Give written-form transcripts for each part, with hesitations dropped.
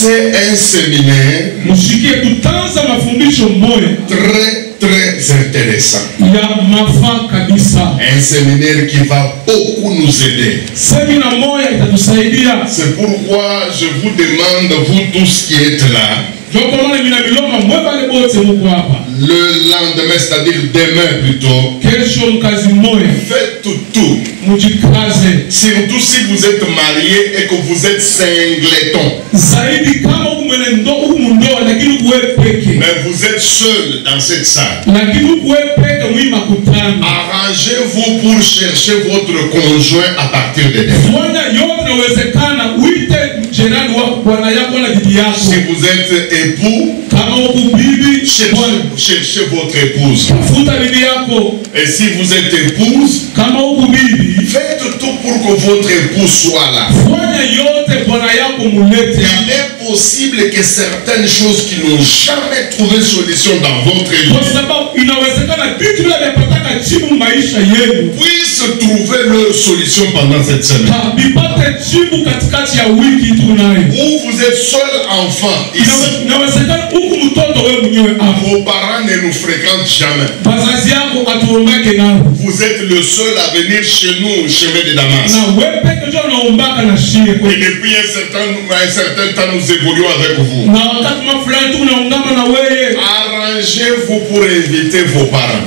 commencer un séminaire très intéressant. Un séminaire qui va beaucoup nous aider. C'est pourquoi je vous demande, vous tous qui êtes là, le lendemain, c'est-à-dire demain plutôt, faites tout. Surtout si vous êtes marié et que vous êtes singleton. Mais vous êtes seul dans cette salle. Arrangez-vous pour chercher votre conjoint à partir de demain. Si vous êtes époux, cherchez votre épouse. Et si vous êtes épouse, faites tout pour que votre épouse soit là. Il est possible que certaines choses qui n'ont jamais trouvé solution dans votre vie puissent trouver leur solution pendant cette semaine. Ou vous êtes seul enfant ici. Vos parents ne nous fréquentent jamais. Vous êtes le seul à venir chez nous au chemin de Damas. Et depuis un certain temps, nous évoluons avec vous. Arrangez-vous pour inviter vos parents.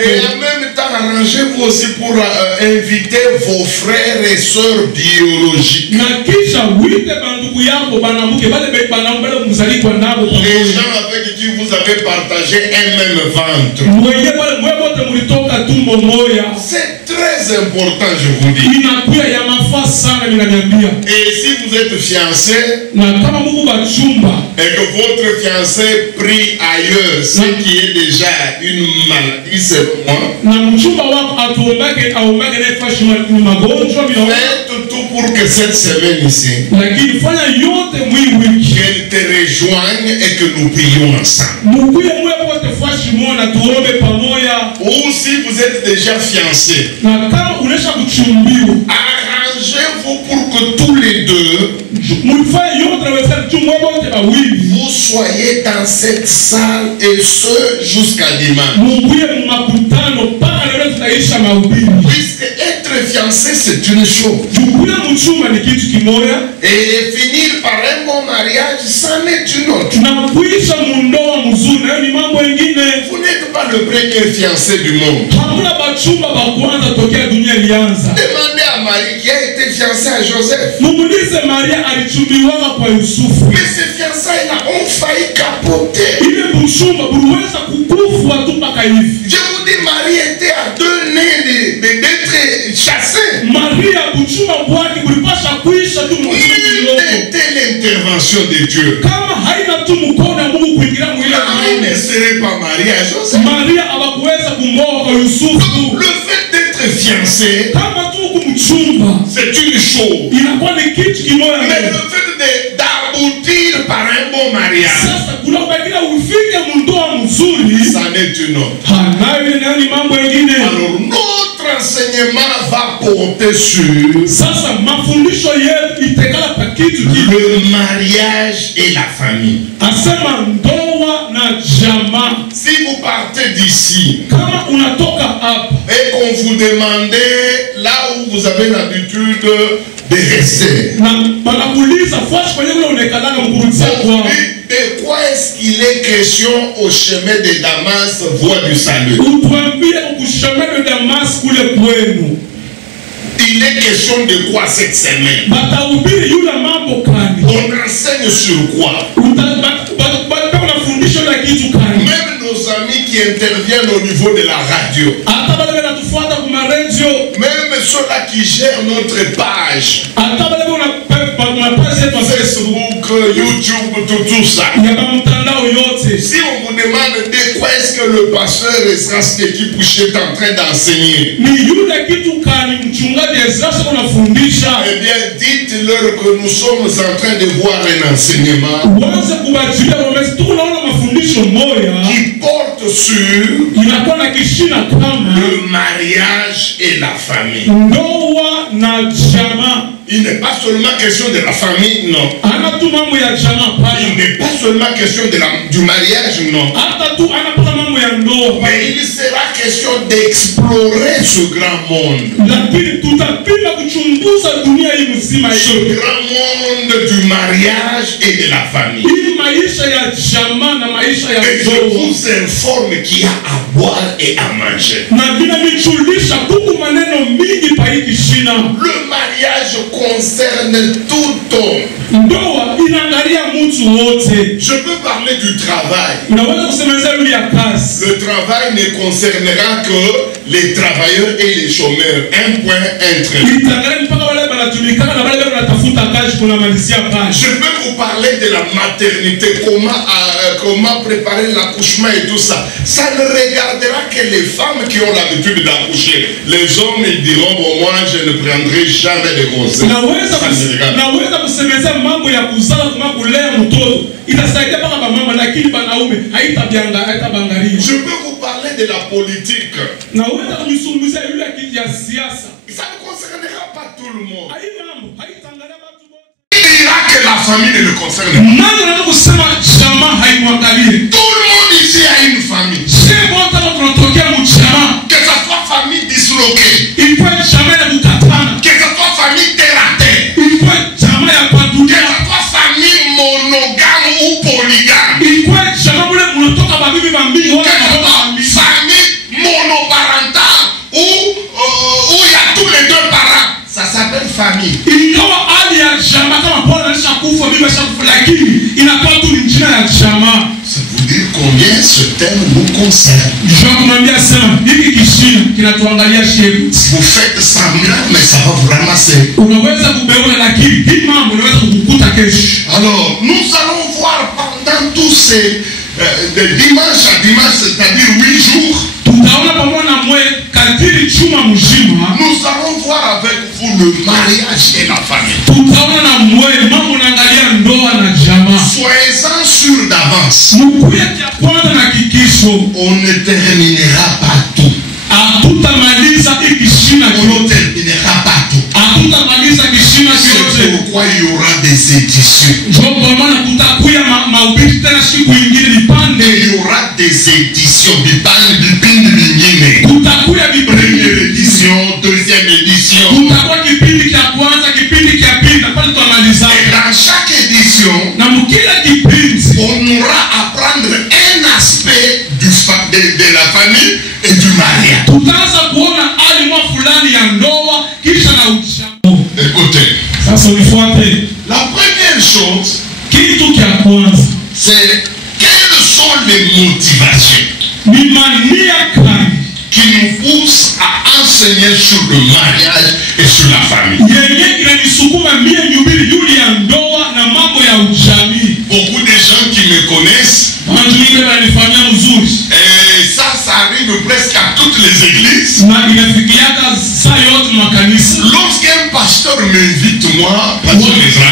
Et en même temps, arrangez-vous aussi pour inviter vos frères et sœurs biologiques. Les gens avec qui vous avez partagé un même ventre. C'est très important, je vous dis. Et si vous êtes fiancé et que votre fiancé prie ailleurs, ce qui est déjà une maladie, c'est moi. Faites tout pour que cette semaine ici, qu'elle te rejoigne et que nous prions ensemble. Ou si vous êtes déjà fiancé, arrangez-vous pour que tous les deux vous soyez dans cette salle et ce jusqu'à dimanche. Puisque être fiancé c'est une chose et finir par un bon mariage c'en est une autre. Vous n'êtes pas le premier fiancé du monde. Demandez à Marie qui a été fiancée à Joseph. Mais ces fiançailles-là ont failli capoter. Je vous dis, Marie était à 2 nez d'être chassée. Où était l'intervention de Dieu? Marie ne serait pas mariée à Joseph. Donc, le fait d'être fiancé, c'est une chose. Mais le fait d'aboutir par un bon mariage, ça n'est une autre. Alors notre enseignement va porter sur le mariage et la famille. Si vous partez d'ici et qu'on vous demandait là où vous avez l'habitude de rester, de quoi est-ce qu'il est question au chemin de Damas, voie du salut? Il est question de quoi cette semaine? On enseigne sur quoi? Même nos amis qui interviennent au niveau de la radio, même ceux-là qui gèrent notre page, Facebook, YouTube, tout ça. Si on vous demande de quoi est-ce que le pasteur Esdras Tekipouche est en train d'enseigner, eh bien dites-leur que nous sommes en train de voir un enseignement qui porte porte sur le mariage et la famille. Il n'est pas seulement question de la famille, non. Il n'est pas seulement question du mariage, non. Mais il sera question d'explorer ce grand monde. Ce grand monde du mariage et de la famille. Et je vous informe qu'il y a à boire et à manger. Le mariage concerne tout homme. Je peux parler du travail. Le travail ne concernera que les travailleurs et les chômeurs. Un point, un trait. Je peux vous parler de la maternité, comment préparer l'accouchement et tout ça. Ça ne regardera que les femmes qui ont l'habitude d'accoucher. Les hommes, ils diront, bon, moi, je ne prendrai jamais de grossesse. Ça ne regarde. Je peux vous parler de la politique. Ça ne concernera pas tout le monde. Il dira que la famille ne le concerne pas. Tout le monde ici a une famille. Que ce soit famille disloquée. Que ce soit famille terre à terre. Que ce soit famille monogame ou polygame. Que ce soit famille monoparentale où il y a tous les deux parents. Ça s'appelle famille. Ça vous dire combien ce thème nous concerne. Vous faites semblant, mais ça va vous ramasser. Alors, nous allons voir pendant tous ces de dimanche à dimanche, c'est-à-dire 8 jours. Nous allons voir avec vous le mariage et la famille. Soyez-en sûrs d'avance. On ne terminera pas tout. On ne terminera pas tout. C'est pourquoi il y aura des éditions. Et il y aura des éditions. Première édition, deuxième édition. Et dans chaque édition, on aura à prendre un aspect de la famille et du mariage. Écoutez, la première chose, c'est quelles sont les motivations qui nous poussent à enseigner sur le mariage et sur la famille. Beaucoup de gens qui me connaissent, et ça arrive presque à toutes les églises. Lorsqu'un pasteur m'invite, moi, pasteur Ezra,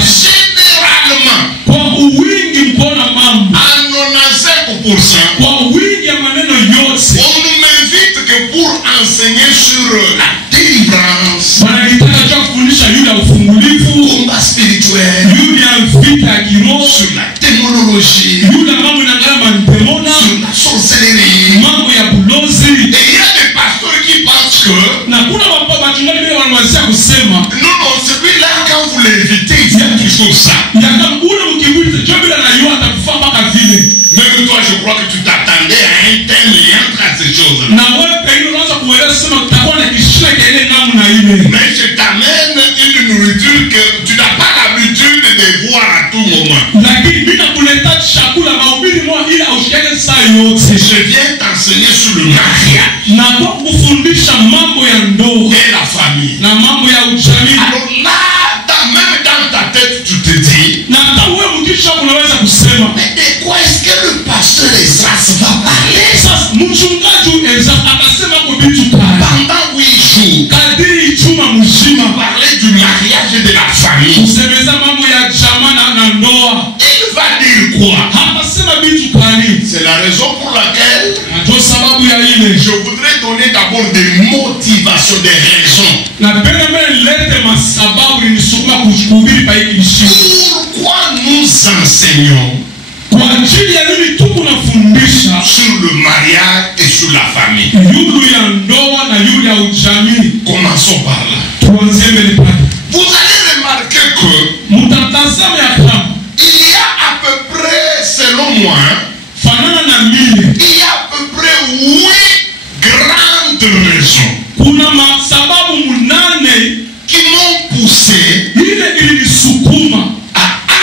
généralement, à 95%, on ne m'invite que pour enseigner sur la délivrance, combat spirituel, sur la démonologie, sur la sorcellerie. Et il y a des pasteurs qui pensent que non, celui-là, quand vous l'invitez, il fait toujours ça. Même toi, je crois que tu t'attendais à un thème liant à ces choses-là. Mais je t'amène une nourriture que tu n'as pas l'habitude de boire à tout moment. Je viens t'enseigner sur le mariage et la famille. Alors là, même dans ta tête, tu te dis, mais de quoi est-ce que le pasteur Esdras va parler pendant 8 jours? Il va parler du mariage et de la famille. Il va dire quoi? la raison pour laquelle je voudrais donner d'abord des motivations, des raisons. Pourquoi nous enseignons sur le mariage et sur la famille? Commençons par là. Vous allez remarquer que il y a à peu près, selon moi, il y a à peu près 8 grandes raisons qui m'ont poussé à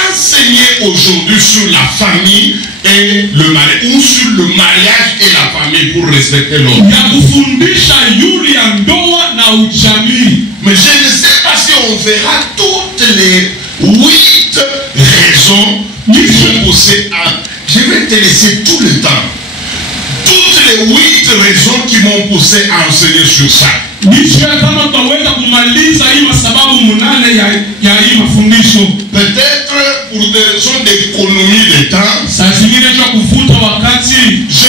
enseigner aujourd'hui sur la famille et le mariage, ou sur le mariage et la famille pour respecter l'autre. Mais je ne sais pas si on verra toutes les 8 raisons qui sont poussées à... Je vais te laisser tout le temps. Toutes les 8 raisons qui m'ont poussé à enseigner sur ça. Peut-être pour des raisons d'économie de temps, je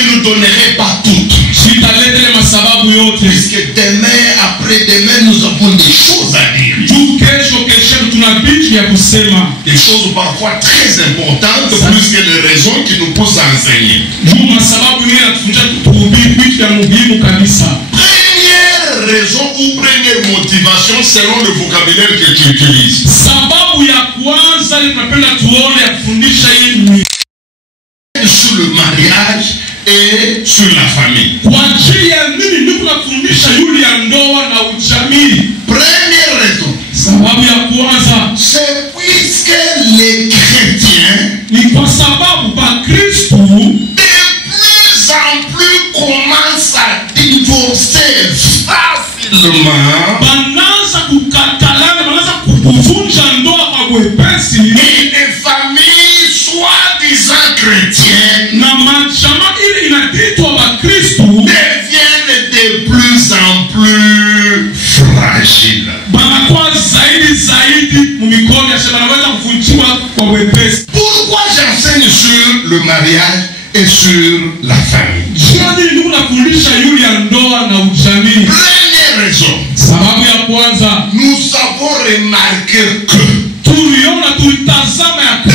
ne donnerai pas toutes. Puisque demain, après-demain, nous avons des choses à dire. Des choses parfois très importantes, plus que les raisons qui nous poussent à enseigner. Première raison ou première motivation selon le vocabulaire que tu utilises. Sur le mariage et sur la famille. Première raison, c'est puisque les chrétiens de plus en plus commencent à divorcer facilement et les familles soi-disant chrétiennes deviennent de plus en plus fragiles. Pourquoi j'enseigne sur le mariage et sur la famille? Première raison, nous avons remarqué que de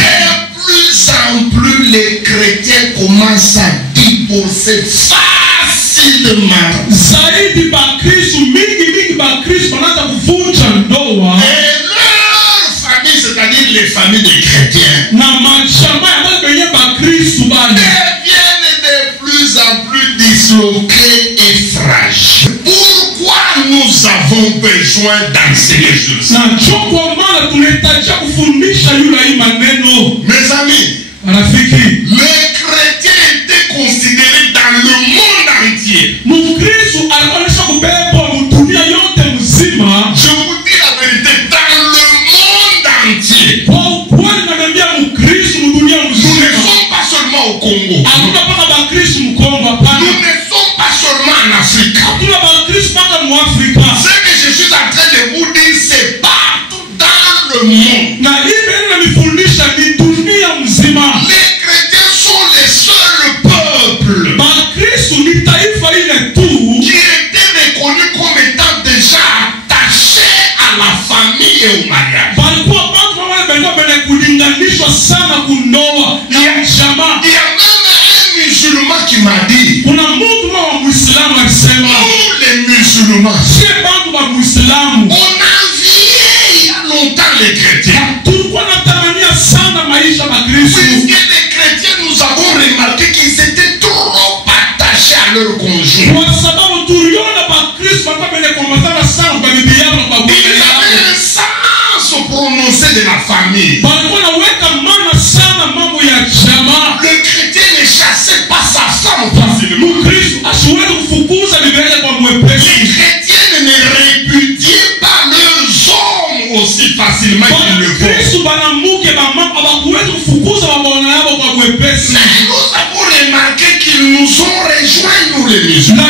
plus en plus les chrétiens commencent à divorcer facilement. Et leur famille, c'est-à-dire les familles des chrétiens, deviennent de plus en plus disloquées et fragiles. Pourquoi nous avons besoin d'enseigner sur ça? Mes amis, les chrétiens étaient considérés dans le monde entier. Je vous dis la vérité, dans le monde entier. Nous ne sommes pas seulement au Congo. Nous ne sommes pas seulement en Afrique. Ce que je suis en train de vous dire, c'est partout dans le monde. Les chrétiens sont les seuls peuples qui étaient reconnus comme étant déjà attachés à la famille et au mariage. Il y a même un musulman qui m'a dit, nous les musulmans, on a envié il y a longtemps les chrétiens. Puisque les chrétiens, nous avons remarqué qu'ils étaient trop attachés à leur conjoint. Ils avaient un sens prononcé de la famille. Le chrétien ne chassait pas sa femme facilement. Les chrétiens ne répudiaient pas leurs hommes aussi facilement qu'ils le font. Mais nous avons remarqué qu'ils nous ont rejoints, nous les musulmans.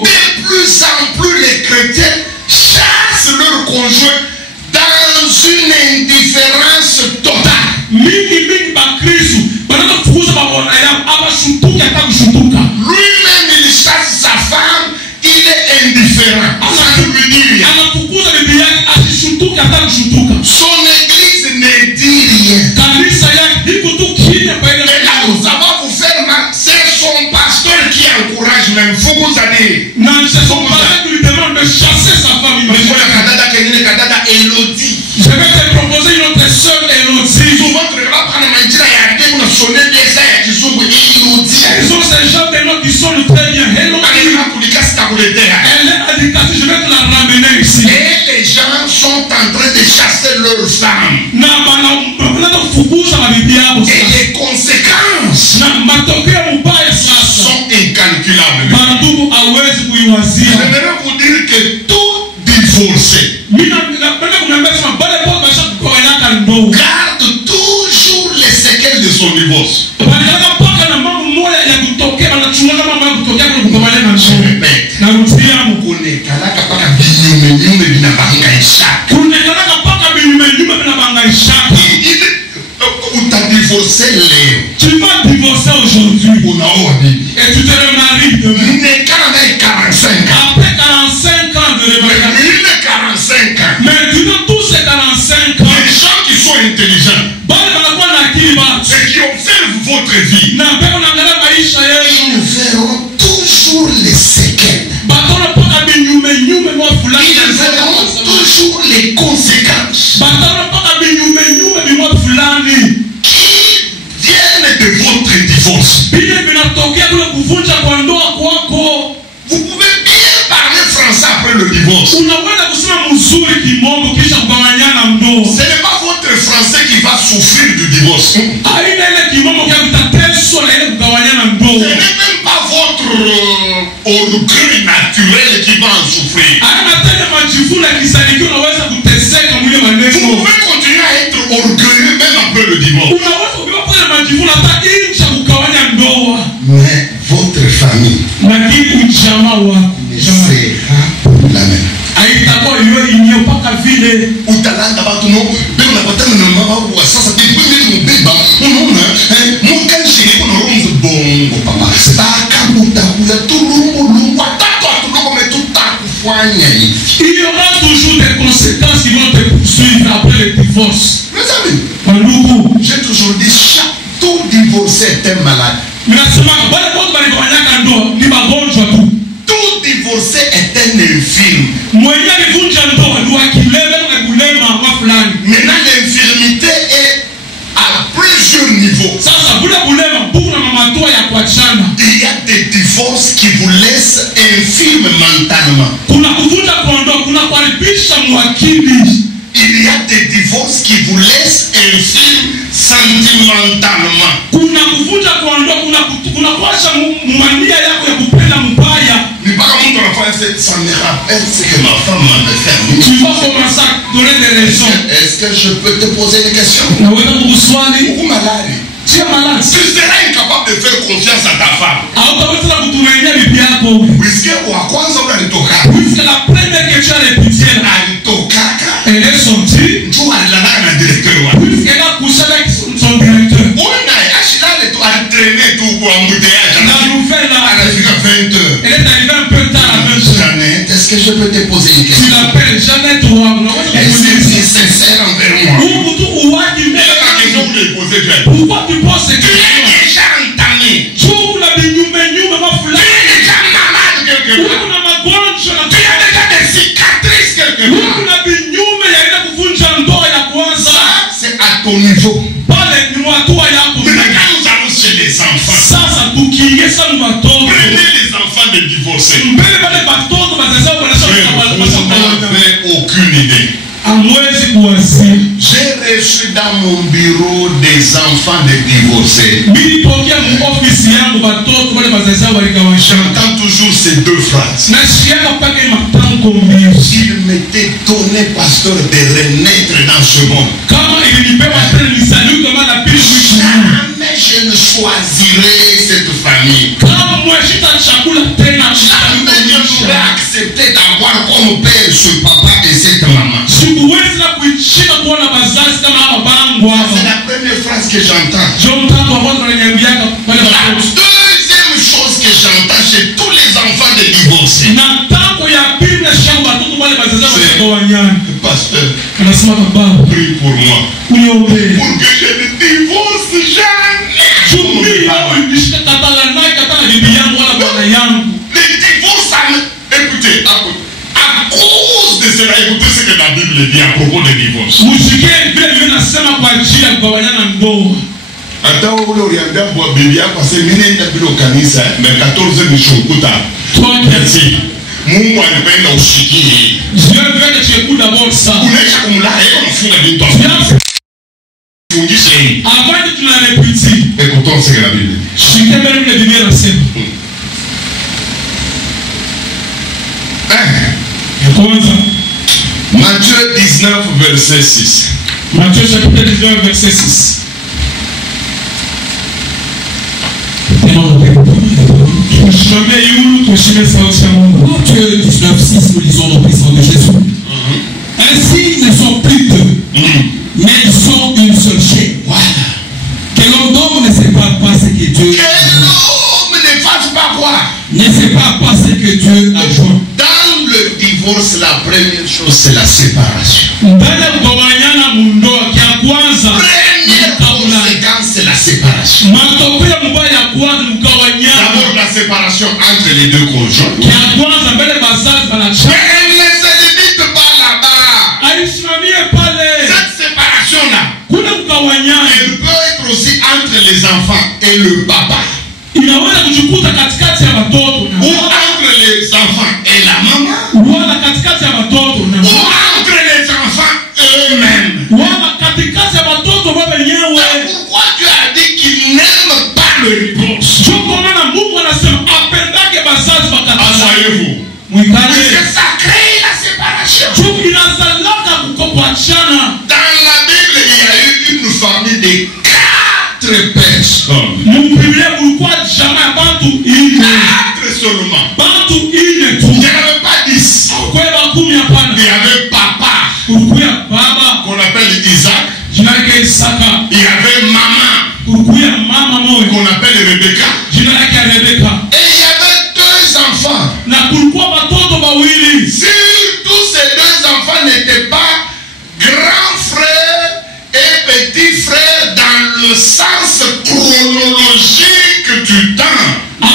De plus en plus les chrétiens chassent leurs conjoints dans une indifférence totale. mingi bakristo banataka kufukuza mabwana yao abashutuka hata kushutuka. Lui-même il chasse sa femme, il est indifférent. Ça veut dire anafukuza bibi yake asishutuka hata kushutuka. Son église ne dit rien. Kanisa yake iko tu kimya kwa ile. Et là où ça va vous faire mal, c'est son pasteur qui encourage même. Faut que vous allez. Non, c'est son pasteur qui lui demande de chasser sa femme. Mais il faut la kadada Kenine, kadada Elodie. Je vais te proposer une autre sœur Elodie. Souvent tu vas prendre manjira ya de on a sonné des ça ya kizungu Elodie. Ils sont ces gens de noms qui sont très bien. Elodie. Elle est adictive, je vais te la ramener ici. Et les gens sont en train de chasser leurs femmes. Et les conséquences sont incalculables. J'aimerais vous dire que tout divorcé garde toujours les séquelles de son divorce. Je répète, ou t'as divorcé Léo. Tu vas divorcer aujourd'hui. Et tu te remaries demain. 45 ans. Après 45 ans de remariage. 45 ans. Mais durant tous ces 45 ans, les gens qui sont intelligents et qui observent votre vie, ils verront toujours les séquelles. Ils verront toujours les conséquences qui viennent de votre divorce. Vous pouvez bien parler français après le divorce. Ce n'est pas votre français qui va souffrir du divorce. Ce n'est même pas votre orgueil naturel qui va en souffrir. Vous pouvez continuer à être orgueilleux même après le divorce. Mais votre famille ne sera la même. Utalanda watu no bego napatana na mama wa sasa bibi mimi mbeba unaona munga shiriko na roho bongo papa saka mutakula tulumbu watatu atuloko metutakufanya hivi. Il y aura toujours des conséquences qui vont te poursuivre après le divorce. Mes amis, j'ai toujours dit tout divorcé est un malade. Tout divorcé est un infirme. Maintenant l'infirmité est à plusieurs niveaux. Il y a des divorces qui vous laissent infirme mentalement. Il y a des divorces qui vous laissent infirme sentimentalement. Ça me rappelle ce que ma femme m'avait fait. Tu vas commencer à donner des raisons. Est-ce que je peux te poser une question? Ou malade? Tu es malade. Tu seras incapable de faire confiance à ta femme. Puisque la première que tu as répété, elle est sortie. Tu as la directeur. Puisqu'elle a couché avec son directeur. Elle est arrivée un peu tard à 20h. Jeannette, est-ce que je peux te poser une question? Tu l'appelles Jeannette ou est-ce que tu es sincère envers moi? Pourquoi tu poses cette question? Tu es déjà entamé. Tu es déjà malade quelque part. Tu as déjà des cicatrices quelque part. Ça, c'est à ton niveau. Maintenant, nous allons chez les enfants. Prenez les enfants de divorcés. Vous n'avez aucune idée. J'ai reçu dans mon bureau des enfants de divorcés. J'entends toujours ces deux phrases. S'il m'était donné, pasteur, de renaître dans ce monde, jamais je ne choisirai cette famille. Jamais je n'aurais accepté d'avoir comme père ce papa et cette maman. C'est la première phrase Pasteur, anasema prie pour moi. uniombee Pour que je ne divorce jamais. Le divorce, écoutez, à cause de cela, écoutez ce que la Bible dit à propos des divorces. Hata ule uliambia kwa bibi yako aseme mimi naenda bila kanisa na 14 nishukuta. Merci. Mungu anapenda usikie. Dieu veut que tu écoutes d'abord ça. Unaisha kumlala yeye unafunga bintu. Fungise. Avant que tu la répétis. Écoutons ce que la Bible dit. Shike mbele ya Biblia inasema. Kwanza Matthieu 19 verset 6. Matthieu chapitre 19 verset 6. Matthieu 19, 6, nous lisons nos puissants de Jésus. Ainsi, ils ne sont plus deux, mais ils sont une seule chair. Voilà. Que l'homme ne sépare pas ce que Dieu a l'homme ne fasse pas quoi? Ne sépare pas ce que Dieu a joint. Dans le divorce, la première chose, c'est la séparation. Première conséquence, c'est la séparation. D'abord, la séparation entre les deux conjoints. Mais elle ne se limite pas là-bas. Cette séparation-là, elle peut être aussi entre les enfants et le papa. Ou entre les enfants et la maman. Ou entre les enfants eux-mêmes. Pourquoi Dieu a dit qu'il n'aime pas le divorce? Asseyez-vous. Parce que ça crée la séparation. Dans la Bible, il y a eu une famille de 4 personnes. 4 seulement. Il n'y avait pas 10. Il y avait papa, qu'on appelle Isaac. Il y avait maman, qu'on appelle Rebecca. Et il y avait 2 enfants. Surtout ces 2 enfants n'étaient pas grands frères et petits frères dans le sens chronologique du temps. Non,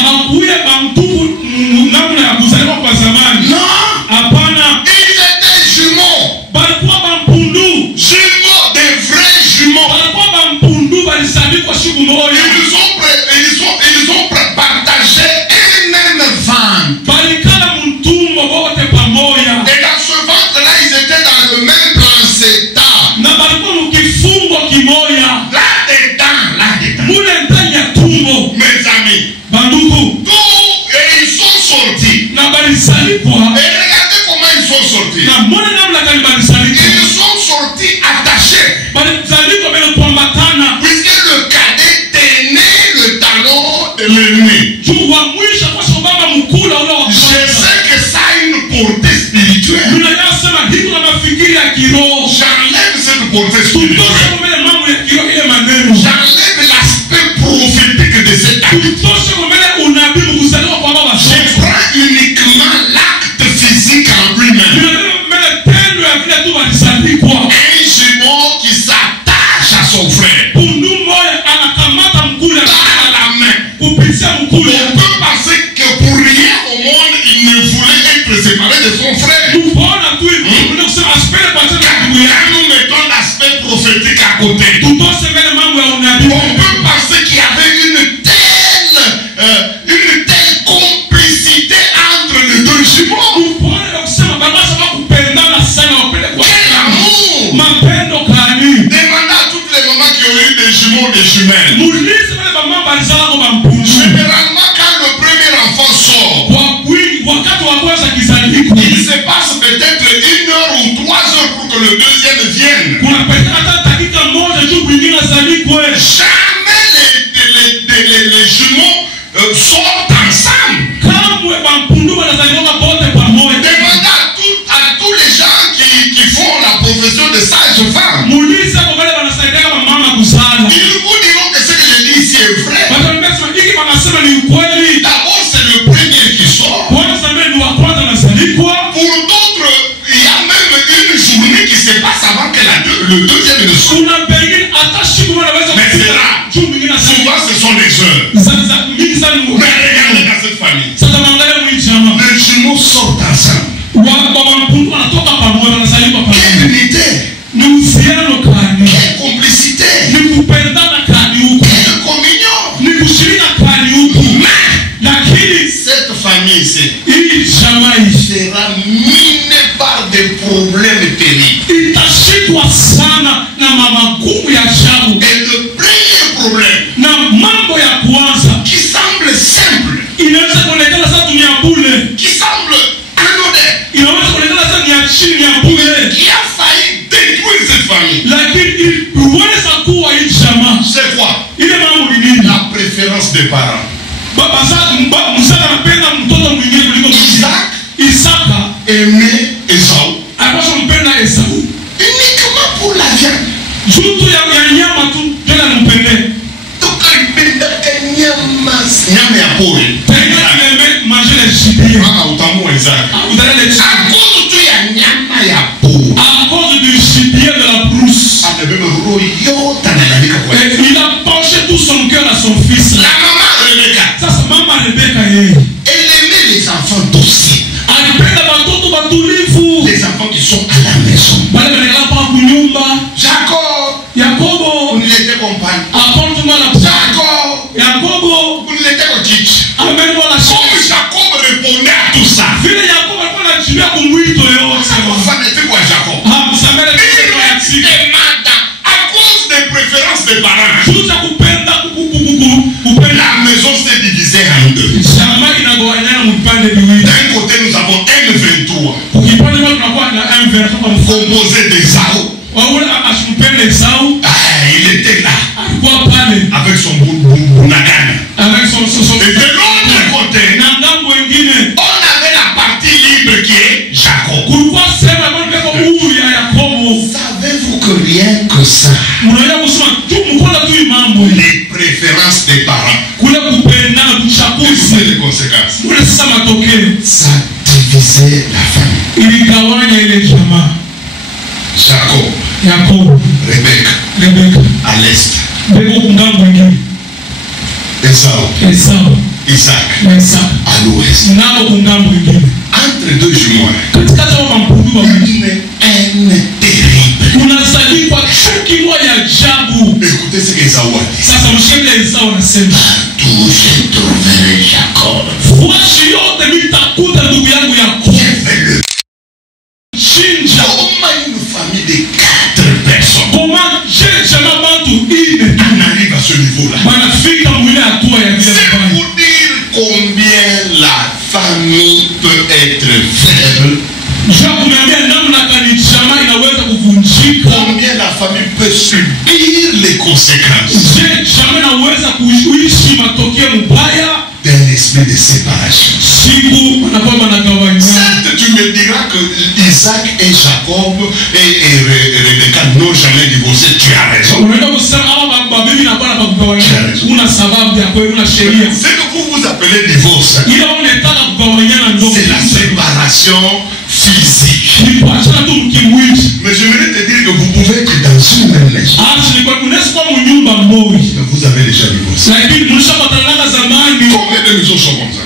ils étaient jumeaux. Jumeaux, des vrais jumeaux. Ils ont partagé un même ventre. Et dans ce ventre-là, ils étaient dans le même placenta. Là-dedans. Mes amis. Et ils sont sortis. Et regardez comment ils sont sortis. Ils sont sortis attachés. Puisque le cadet tenait le talon de l'ennemi. Je sais que ça a une portée spirituelle. J'enlève cette portée spirituelle. J'enlève l'aspect prophétique de cet acte. Je prends uniquement l'acte physique en lui-même. Un jumeau qui s'attache à son frère. Dans la main. On peut penser que pour rien au monde, il ne voulait être séparé de son frère. Quand nous mettons l'aspect prophétique à côté, on peut penser qu'il y avait une telle complicité entre les 2 jumeaux. Quel amour! Demandez à toutes les mamans qui ont eu des jumeaux, des jumelles. Généralement, quand le premier enfant sort, il se passe peut-être 1 heure ou 3 heures pour que le deuxième vienne. Jamais les jumeaux sortent ensemble. Demandez à tous les gens qui font la profession de sage-femme. Ils vous diront que ce que je dis ici est vrai. D'abord, c'est le premier qui sort. Pour d'autres, il y a même le deuxième et le second. Mais c'est là. Souvent ce sont les jeunes. Mais regardez dans cette famille. Les jumeaux sortent ensemble. Quelle unité. Quelle complicité. Quelle communion. Mais cette famille ici sera minée par des problèmes terribles. Et le premier problème qui semble simple, qui semble anodin, qui a failli détruire cette famille, c'est quoi? La préférence des parents. Isaac aimait Esaü uniquement pour la viande. Donc nyama ya pori. Utamu Isaac. À cause tu ya nyama ya pori. À cause du gibier de la brousse. Il a penché tout son cœur à son fils. La maman Rebecca. Ça c'est maman Rebecca. Elle aimait les enfants dociles. Les enfants qui sont à la maison. Jacob, vous ne l'étiez compagnie. Jacob, vous ne l'étiez au titre. Comme Jacob répondait à tout ça. Ça n'était quoi Jacob? Il demande à cause des préférences des parents. La maison s'est divisée en deux. D'un côté nous avons M23 composé d'Esaü. Il était là avec son bounagana. Et de l'autre côté on avait la partie libre qui est Jacob. Savez-vous que rien que ça, les préférences des parents, les conséquences, ça divisait la famille. Jacob, Rebecca à l'est, Esaü, Isaac à l'ouest. Entre deux jumeaux, une haine terrible. Écoutez ce qu'Esaü a dit. Partout j'ai trouvé Jacob. Comment une famille de 4 personnes on arrive à ce niveau-là? C'est pour dire combien la famille peut être faible. Combien la famille peut subir les conséquences d'un esprit de séparation. Certes, tu me diras que Isaac et Jacob et Rebecca n'ont jamais divorcé. Tu as raison. Ce que vous appelez divorce, c'est la séparation physique. Mais je voulais te dire que vous pouvez être dans une même maison. Vous avez déjà divorcé. Combien de maisons sont comme ça?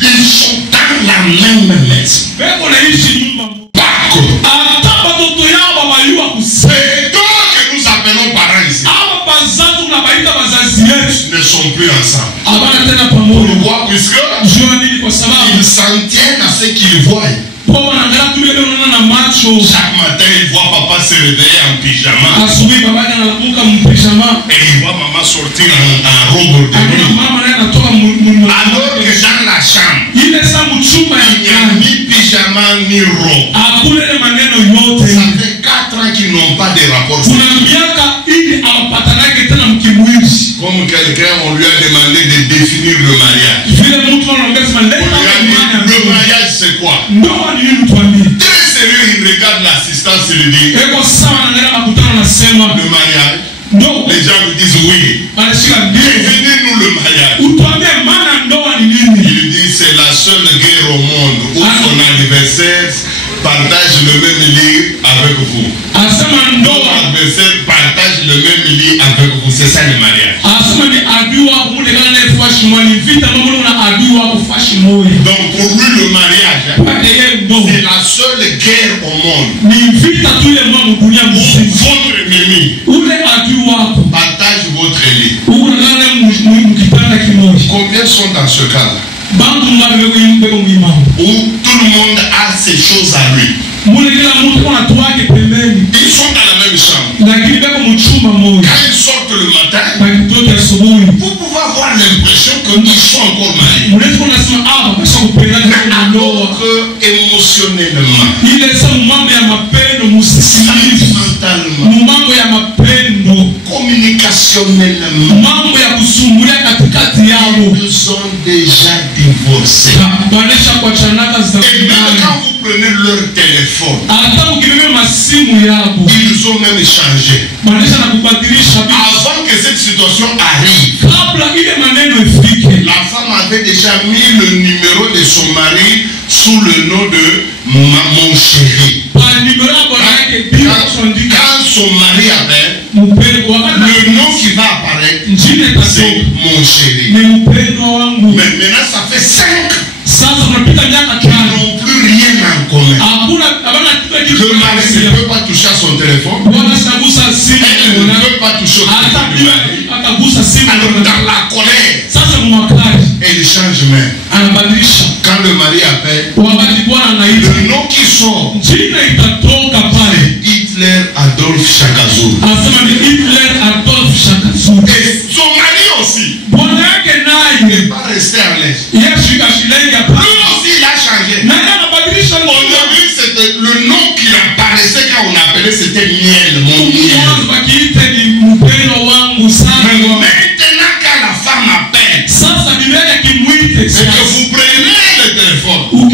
Ils sont dans la même maison. Et donc que nous appelons parents ici ne sont plus ensemble. Pourquoi? Puisque ils s'en tiennent à ce qu'ils voient. Chaque matin, il voit papa se réveiller en pyjama. Et il voit maman sortir en robe de nuit. Alors que dans la chambre, il n'y a ni pyjama ni robe. Ça fait 4 ans qu'ils n'ont pas de rapport. Comme quelqu'un, on lui a demandé de définir le mariage. Le mariage, c'est quoi? Très sérieux, il regarde l'assistance et lui dit le mariage. Les gens lui disent oui. Définis-nous le mariage. Il dit c'est la seule guerre au monde où son adversaire partage le même lit avec vous. Votre adversaire partage le même lit avec vous. C'est ça le mariage. Donc pour lui le mariage, c'est la seule guerre au monde. Où votre ennemi partage votre lit. Combien sont dans ce cas-là? Où tout le monde a ses choses à lui. Ils sont dans la même chambre. Quand ils sortent le matin, vous pouvez avoir l'impression qu'ils sont encore mariés. Alors que émotionnellement, sentimentalement, communicationnellement, ils sont déjà divorcés. Et même quand vous prenez leur téléphone, ils ont même changé. Avant que cette situation arrive, la femme avait déjà mis le numéro de son mari sous le nom de mon chéri. Quand son mari appelle, le nom qui va apparaître, c'est mon chéri. Mais maintenant, ça fait 5 qu'ils n'ont plus rien en commun. Le mari ne peut pas toucher à son téléphone. Elle ne peut pas toucher au téléphone du mari. Alors dans la colère, elle change même. Quand le mari appelle, le nom qui sort, c'est Hitler Adolf Shakazur. Et son mari aussi n'est pas resté à l'aise. Lui aussi il a changé. Au début, c'était le nom qui apparaissait quand on appelait, c'était miel, mon miel. Mais maintenant quand la femme appelle, et que vous prenez le téléphone, vous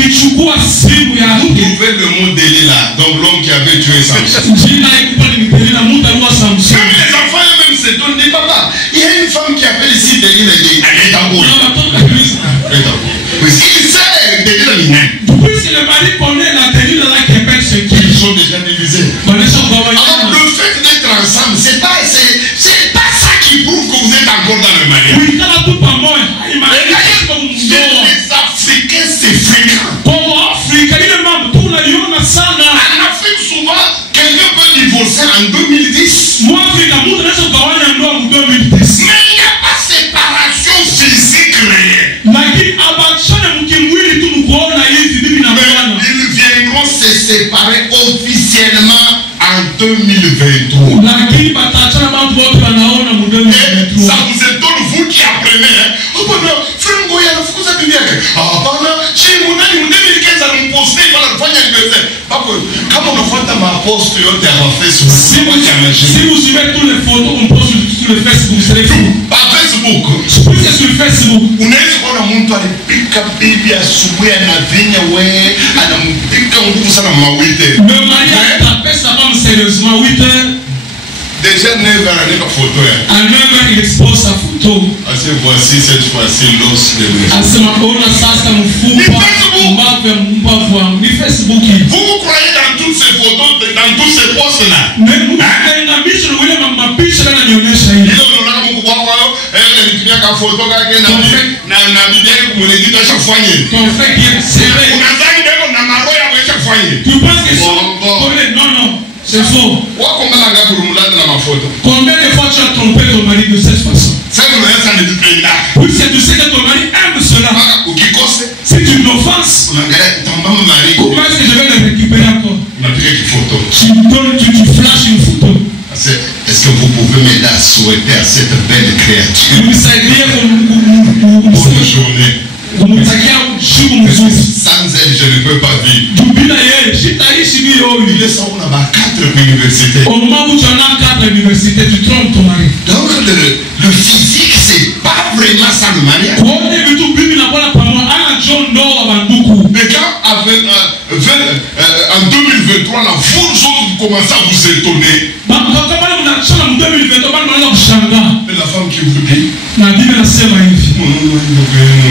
trouvez le mot Delilah, donc l'homme qui avait tué Samson. Même les enfants eux-mêmes se donnent des papas. Il y a une femme qui appelle ici Delilah et dit elle est en haut. Il sait Delilah Minan. Puisque le mari connaît la Delilah là qui appelle ce qui. Ils sont déjà divisés. Alors le fait d'être ensemble, c'est pas ça qui prouve que vous êtes encore dans le mariage. Les Africains, c'est fréquent. En Afrique, souvent, quelqu'un peut divorcer en 2010. Mais il n'y a pas séparation physique réelle. Mais ils viendront se séparer officiellement en 2023. Ça vous étonne, vous qui apprenez. Si vous suivez toutes les photos qu'on poste sur le Facebook, vous serez fou. Par Facebook, puisque sur Facebook, unaweza kuona mtu alipika bibi asubuhi anavinya we anampika nguvu sana mawite. Le mariage tapait sa femme sérieusement 8 heures. Déjà 9 heures avec la photo. À 9 heures, il expose sa photo. Assez voici cette fois-ci l'os de l'os. Facebook. Vous croyez dans toutes ces photos, dans tous ces posts-là? Tu penses que non, non. C'est faux. Combien de fois tu as trompé ton mari de cette façon? Oui, c'est tu sais que ton mari aime cela. Si tu l'offenses, comment est-ce que je vais le récupérer encore? Tu flashes une photo. Est-ce que vous pouvez m'aider à souhaiter à cette belle créature bonne journée? Sans elle, je ne peux pas vivre. Il est sans on a 4 universités. Au moment où tu en as 4 universités, tu trompes ton mari. Donc le physique, c'est pas vraiment ça le mariage. Mais quand en 2023, là, vous autres commencez à vous étonner. Mais la femme qui vous dit,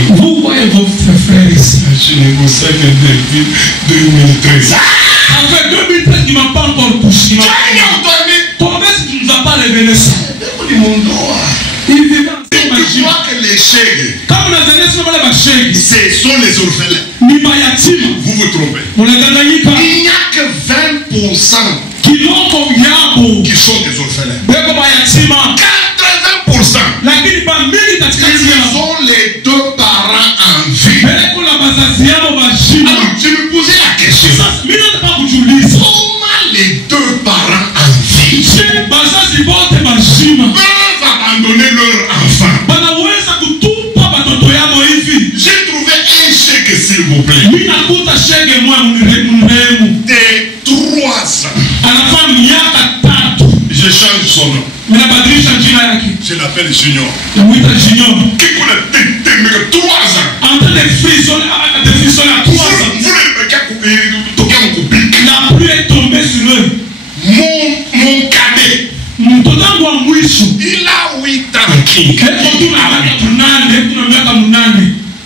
vous voyez votre frère ici. Je négociais depuis 2013. Ça fait 2013 qu'il ne m'a pas encore révélé ça. Il vivait dans tu vois que les chèques, ce sont les orphelins. Vous vous trompez. Il n'y a que 20% qui sont des orphelins. 80%. Ils ont les deux parents en vie. Alors je me posais la question. Comment les deux parents en vie peuvent abandonner leur enfant? J'ai trouvé un chèque s'il vous plaît. De 3 ans. Je change son nom. Je l'appelle Junior. Qui connaît 3 ans. En train de frissonner à 3 ans. La pluie est tombée sur eux. Mon cadet. Il a 8 ans.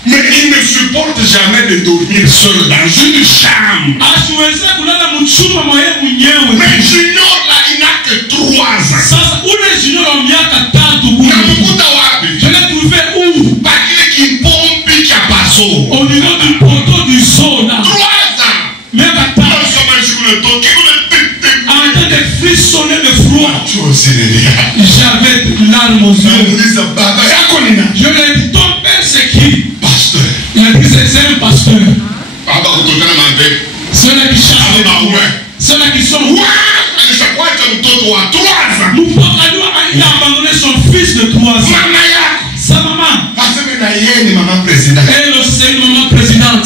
Mais il ne supporte jamais de dormir seul dans une chambre. Mais Junior là, il n'a que 3 ans. Je l'ai trouvé où? Au niveau du poteau du zoo là. 3 ans. Mais en train de frissonner de froid. J'avais des larmes aux yeux. Je lui ai dit, ton père c'est qui? Pasteur. Il a dit, c'est un pasteur. Ceux-là qui chassent. Ceux-là qui sont. Nous il a abandonné son fils de 3 ans. Sa maman. Elle aussi c'est une maman présidente.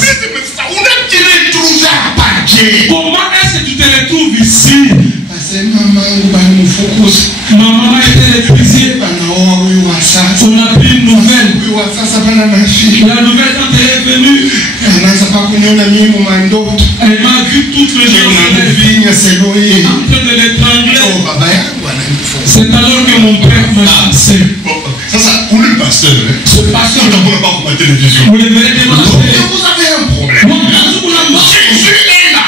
Comment est-ce que tu te retrouves ici? Maman était épuisée. On a pris une nouvelle. La nouvelle quand elle est venue, elle m'a vu toute le jour en train de l'étrangler. C'est alors que mon père m'a chassé. Ce pasteur, vous le verrez devant la télé. vous avez un problème. Jésus est là.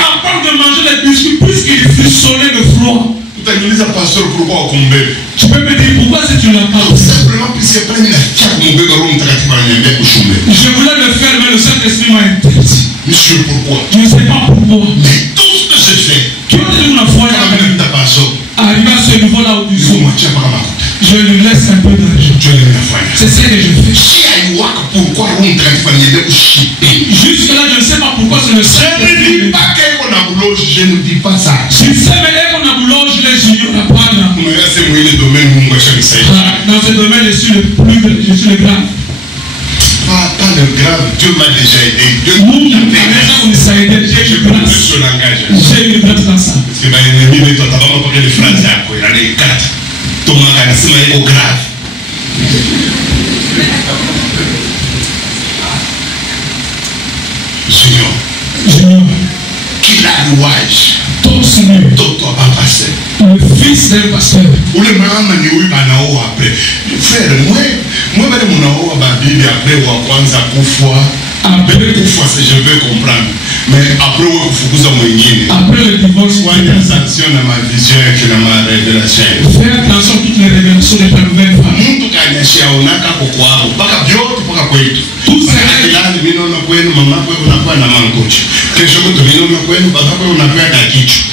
À part de manger les biscuits, puisqu'il frissonnait de froid. Tu peux me dire pourquoi si tu l'as pas? Je voulais le faire, mais le Saint-Esprit m'a interdit. Monsieur, pourquoi? Je ne sais pas pourquoi. Mais tout ce que j'ai fait, qui ont dit ma foi, arrivé à ce niveau-là au dessus, je lui laisse un peu d'argent. C'est ce que je fais. Jusque là, je ne sais pas pourquoi c'est le Saint-Esprit. Je ne dis pas ça. Je sais, mais qu'on a boulot, je l'ai jugé, on n'a pas là. Dans ce domaine, je suis le grand. Pas le grave, Dieu m'a déjà aidé. Dieu m'a aidé. J'ai une grâce dans ça. Parce que ma ennemi, mais toi, t'as pas compris les phrases à quoi il a les 4. Thomas Kanasima est au grave. Junior. Qu'il a louage. Toi, pas pasteur. Le fils d'un pasteur. Ou le maman ni oui banao après. Frère, moi mon nao ba Bible après ou kwanza kufwa. Après kufwa c'est je veux comprendre. Mais après ou kufukuza mwingine. Après le divorce, il y a sanction dans ma vision et dans ma révélation. Fais attention à toutes les révélations de ta nouvelle femme. Mtu kanyashia unaka kokwao mpaka vyote mpaka kwetu. Tout ça là mimi na kwenu mama kwenu unakuwa na mangochi. Kesho mtu mimi na kwenu baba kwenu unakuwa na kichwa.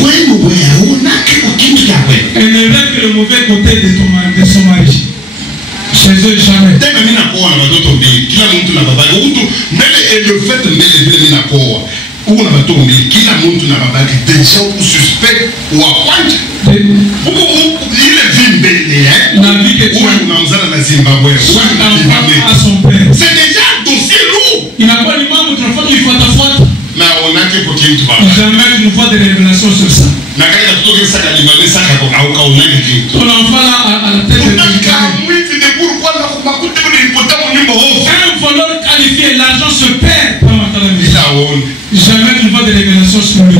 Kwenu wewe unaki kitu cha kwenu. Elle ne rêve que le mauvais côté de son mari. Chez eux jamais. Tena mimi nakuwa na watoto mbili. Kila mtu na baba yake. Mbele le fait mbele vile mimi nakuwa. Uko na watoto mbili. Kila mtu na baba yake. Deja ususpect wa kwanza. Uko ile vimbele la vie que tu as unamzana na Zimbabwe. À son père. C'est déjà un dossier lourd. Il n'a pas l'imam de ton il faut ta faute. Mais on a que pour qui tu vas. Jamais tu nous vois des révélations sur ça. Na kaya kutoka saka limane saka kwa au kaunaki kitu. Ton enfant là à la tête de un voleur qualifié, l'argent se perd. Jamais tu vois des révélations sur lui.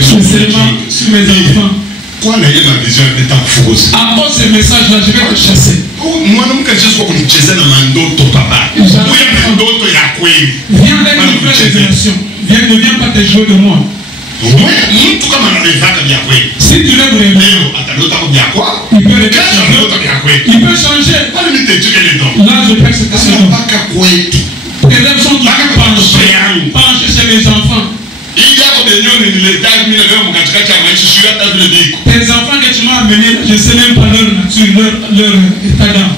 C'est seulement sur mes enfants. Quoi n'a eu ma vision de ta fausse? À cause de ce message-là, je vais te chasser. Moi, non, que je sois comme chasser dans ma ndoto, papa. Oui, ma ndoto, il a quoi? Viens avec une nouvelle révélation. Ne viens pas te jouer de moi. Oui, en tout cas, ma révélation, il y a quoi? Si tu veux me révéler, il peut changer. Là, je pèse cette question. Les rêves sont toujours penchés chez mes enfants. Tes enfants que tu m'as amenés, je ne sais même pas leur nature, leur état d'âme.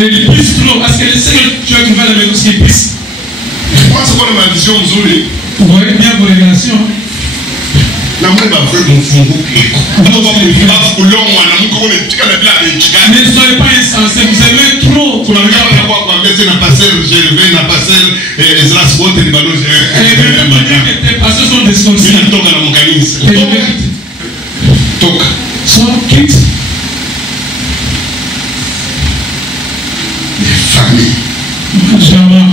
Ils pissent trop, parce que le Seigneur, tu as trouvé la maison qui pisse. Vous voyez bien vos révélations. Ne soyez pas insensés, vous aimez trop. Parce que ce sont des sorciers. Quitte. Les familles. Jamais.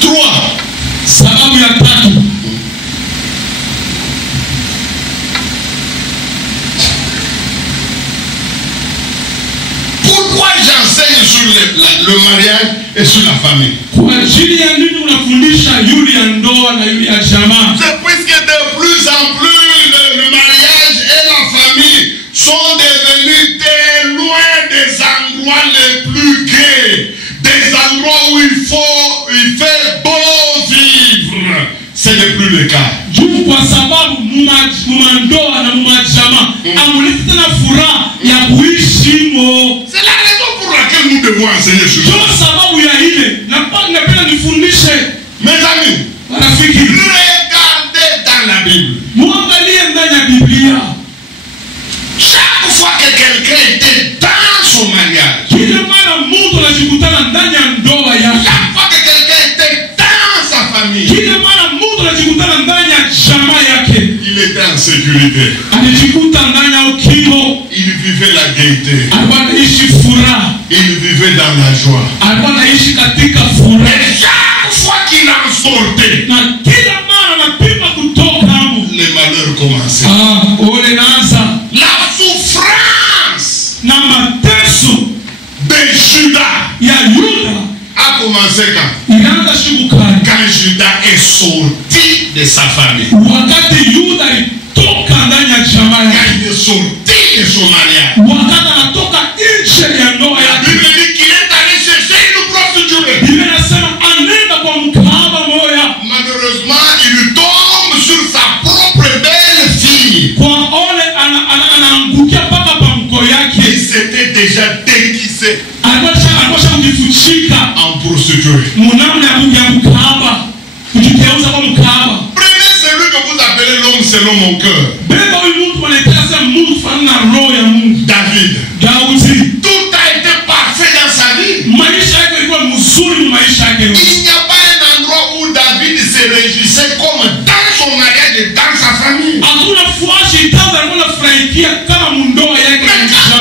3. Sababu ya tatu. Pourquoi j'enseigne sur le mariage et sur la famille? C'est puisque de plus en plus le mariage et la famille sont devenus des loin des endroits les plus gais, des endroits où il fait beau vivre. Ce n'est plus le cas. C'est la raison pour laquelle nous devons enseigner sur ça. Mes amis, regardez dans la Bible. Chaque fois que quelqu'un était dans son mariage, chaque fois que quelqu'un était dans sa famille, il était en sécurité. Il vivait la gaieté. Il vivait dans la joie. Et chaque fois qu'il en sortait, les malheurs commençaient. La souffrance de Judas a commencé quand Judas est sorti de sa famille. Quand il est sorti de son mariage. La Bible dit qu'il est allé chercher une prostituée. Malheureusement, il tombe sur sa propre belle fille. Il s'était déjà déguisé en prostituée. Prenez celui que vous appelez l'homme selon mon cœur. David. Tout a été parfait dans sa vie. Il n'y a pas un endroit où David se réjouissait comme dans son mariage et dans sa famille. Quand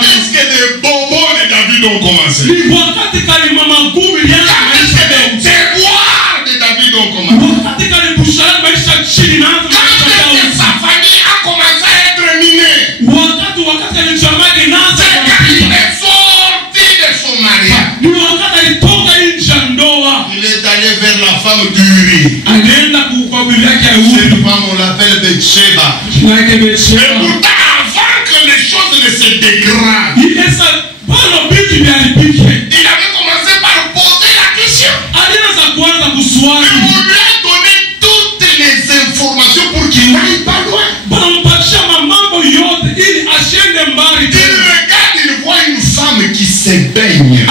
est-ce que les bobos de David ont commencé? Quand est-ce que les déboires de David ont commencé? Quand est-ce que sa famille a commencé à être minée? C'est quand il est sorti de son mariage. Il est allé vers la femme d'Uri. Cette femme, on l'appelle Bathsheba. Et pourtant, avant que les choses ne se dégradent, il avait commencé par poser la question. Et on lui a donné toutes les informations pour qu'il n'aille pas loin. Il regarde, il voit une femme qui se baigne.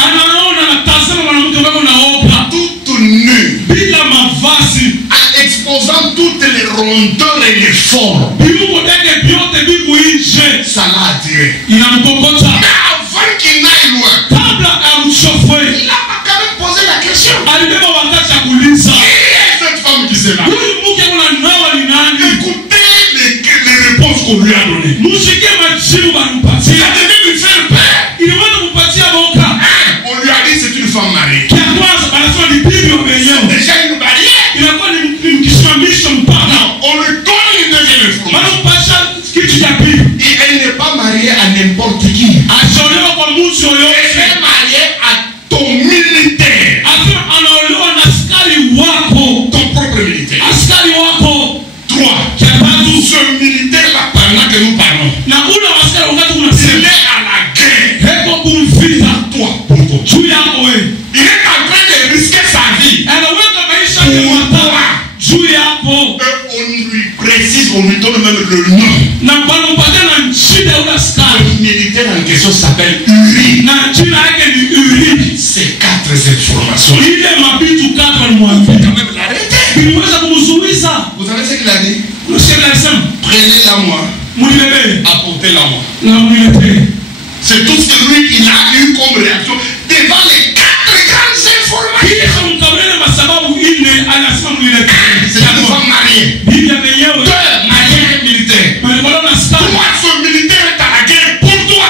Toute nue. En exposant toutes les rondeurs et les formes. Ça l'a attiré. Mais avant qu'il n'aille loin, il a quand même posé la question. Qui est cette femme qui s'est là? Écoutez les réponses qu'on lui a données. Ça devait lui faire peur. On lui a dit c'est une femme mariée. C'est déjà une barrière. on lui donne même le nom. Le militaire en question s'appelle Uri. Ces 4 informations. Il faut quand même l'arrêter. Vous savez ce qu'il a dit? Prenez-la moi. Apportez-la moi. C'est tout ce que lui, il a eu comme réaction devant les 4 grandes informations. C'est une femme mariée. 2 mariés militaires. 3 ce militaire est à la guerre pour toi.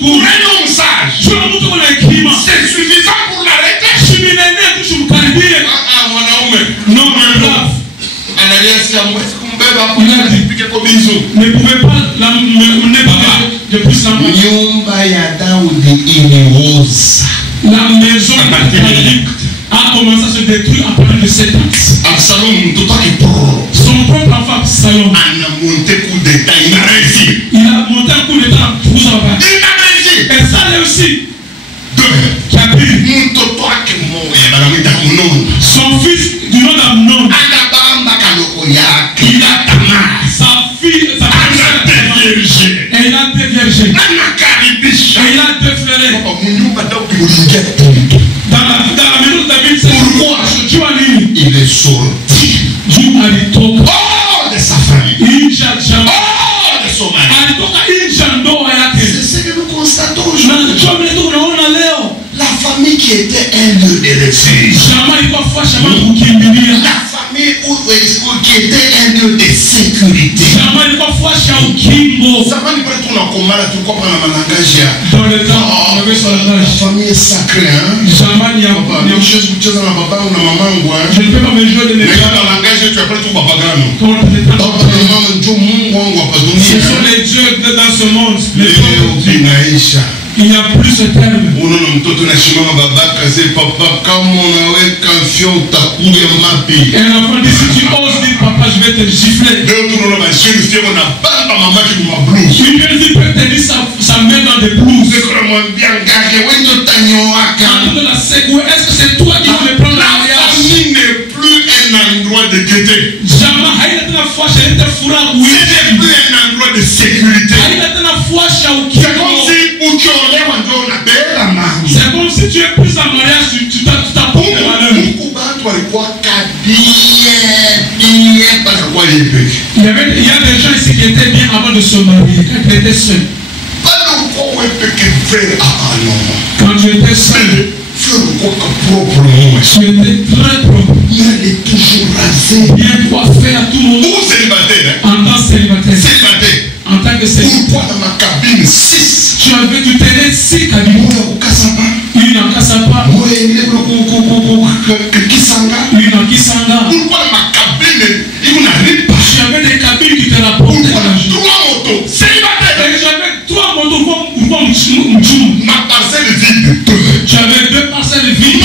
Pour un homme sage. C'est suffisant pour l'arrêter. Non, ne pouvez pas de plus la maison a commencé à se détruire à partir de 7 ans. Son propre enfant Absalom, il a monté un coup d'état. Et ça réussi. Qui a pris son fils du nom d'Amnon. Sa fille, et il a déviergé. Et il a déféré. Dans la maison de David, c'est pourquoi il est sorti. De sa famille. De son mari. C'est ce que nous constatons aujourd'hui. La famille qui était un lieu de refuge. La famille qui était un lieu de sécurité. Dans le temps, la famille est sacrée. Je ne peux pas me jouer de l'église. Ce sont les dieux dans ce monde. Il n'y a plus ce terme. Et l'enfant dit, si tu oses dire papa, je vais te gifler. Une jeune fille peut te dire sa main dans des blouses. Est-ce que c'est toi qui vas me prendre la mariage? N'est plus un endroit de gaieté. Ce n'est plus un endroit de sécurité. C'est comme si tu es plus en mariage, tu t'apportes de valeur. Il y a des gens ici qui étaient bien avant de se marier, quand ils étaient seuls. Quand tu étais seul, tu étais très propre. Il est toujours rasé. Bien coiffé à tout moment. Ou célibataire. En tant que célibataire. En tant que célibataire. Pourquoi dans ma cabine 6? Tu tenais 6 cabines. Une en Kassapa. Une en Kisanga. Pourquoi dans ma cabine il n'arrive pas? Tu avais des cabines qui te rapportaient. Pourquoi 3 motos célibataires? J'avais 3 motos comme ma parcelle vide. Tu avais 2 parcelles vides.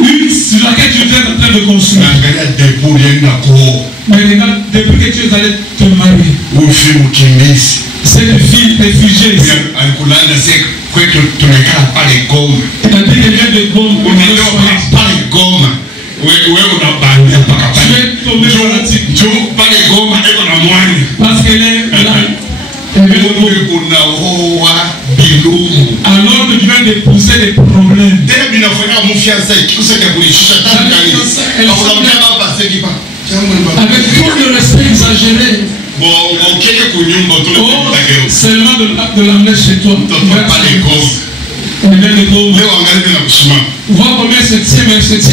Une sur laquelle tu étais en train de construire. Mais regarde, depuis que tu es allé te marier, c'est une fille réfugiée ici. Elle a dit qu'elle vient de Goma. Tu es tombé dans la tique. Parce qu'elle est là. Alors que tu viens d'épouser des problèmes. Avec trop de respect exagéré. Seulement de l'amener chez toi. Vois combien c'est tient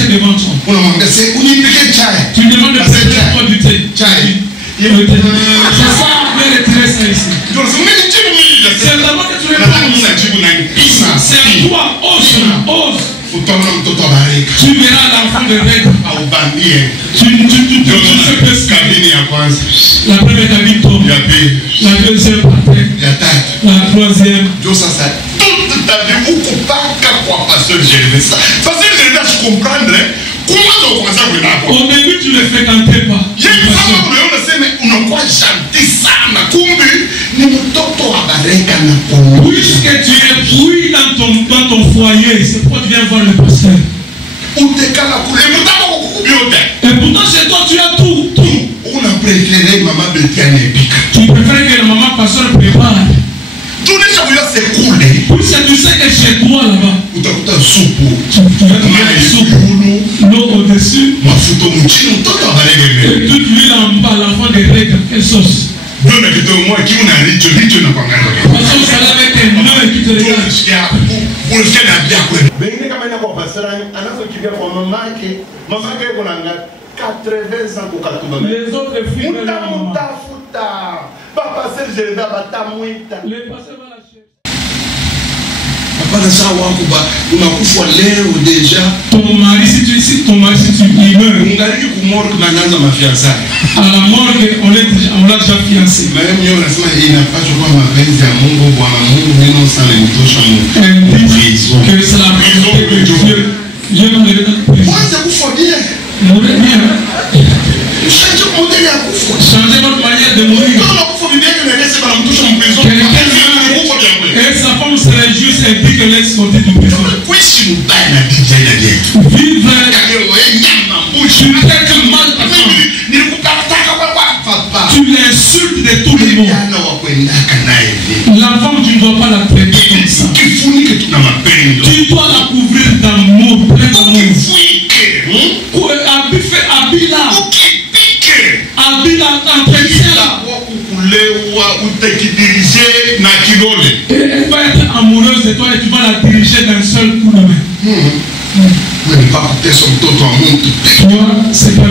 devant toi. Tu demandes de faire du thé. C'est ça, on peut retirer ça ici. C'est d'abord que tu le prends. C'est à toi, ose. Tu verras l'enfant de règle. La première cabine tombe. La deuxième par terre. La troisième. Toute ta vie, où pas quoi pasteur Gervais. Pasteur Gervais, je comprends. Comment tu commences à venir? Au début, tu ne fréquentais pas. Puisque tu es pourri dans ton foyer, c'est pourquoi tu viens voir le pasteur. Et pourtant chez toi tu as tout. On a préféré maman Bétiane. Tu préfères que la maman pasteur prépare. Tout les gens c'est cool. Puisque tu sais que chez toi là-bas, tu vas soupe. Tu vas trouver la soupe. L'eau au-dessus. Et toute l'huile en bas, l'enfant des règles. Quelle sauce? Parce que vous allez avec un nœud qui te regarde. Les autres filles de la maman. Les pasteurs vont la chercher. Ton mari, si tu meurs, à la morgue, on l'a déjà fiancé. Que c'est la volonté de Dieu. Dieu va lever notre prison. Mourir bien. Changer notre manière de mourir. Et sa femme serait juste et dit que laisse sortir du prison. Vivre. Tu l'insultes de tout le monde. La femme, tu ne dois pas la traiter comme ça. Tu dois la couvrir d'amour, plein d'amour. Habille-la, entretiens-la. Elle va être amoureuse de toi et tu vas la diriger d'un seul coup de main. C'est pas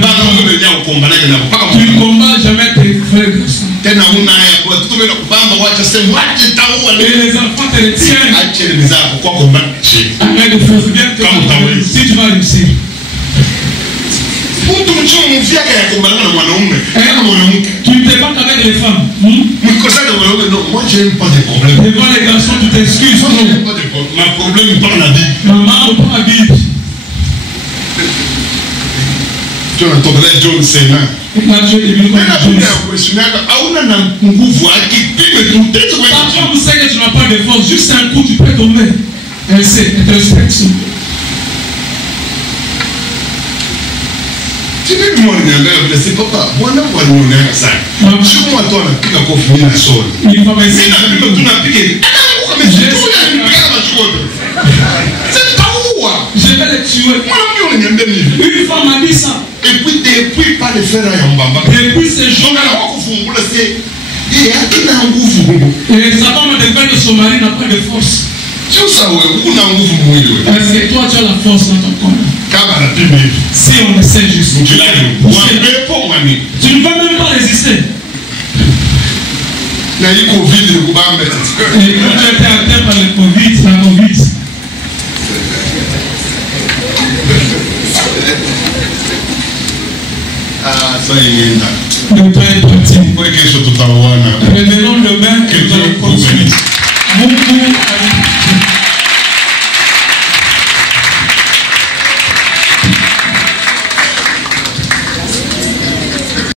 tu ne combats jamais tes frères et sœurs. Et les enfants te retiennent. Arrête de faire bien que si tu vas réussir. Tu ne te bats avec les femmes. Moi j'aime pas de problème. Devant les garçons, tu t'excuses. Ma problème par la vie. Maman ou pas la Bible. Tu as entendu John Cena. Parfois vous savez que tu n'as pas de force. Juste un coup, tu peux tomber. Elle sait, elle te respecte. Tu veux moi c'est papa. Moi non moi non ça. Je moi toi na pika kofi na sol. Il va me dire tu n'as piqué. Je vais le tuer. Une femme m'a dit ça. Et puis depuis pas le faire à Yambamba. Depuis ce jour-là, et sa femme devait que son mari n'a pas de force. Est-ce que toi tu as la force dans ton corps? Si on essaie juste. Tu ne vas même pas résister. Et quand tu étais atteint par le Covid, la Covid. Ça y est. Le temps est parti. Revenons demain que nous allons continuer.